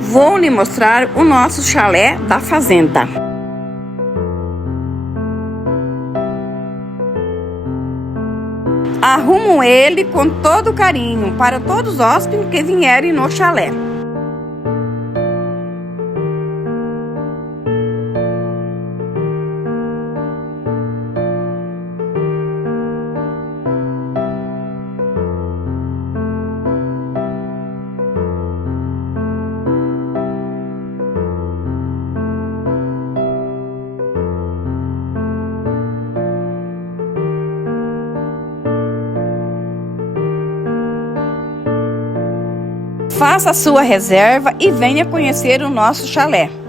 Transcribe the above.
Vou lhe mostrar o nosso chalé da fazenda. Arrumo ele com todo carinho para todos os hóspedes que vierem no chalé. Faça a sua reserva e venha conhecer o nosso chalé.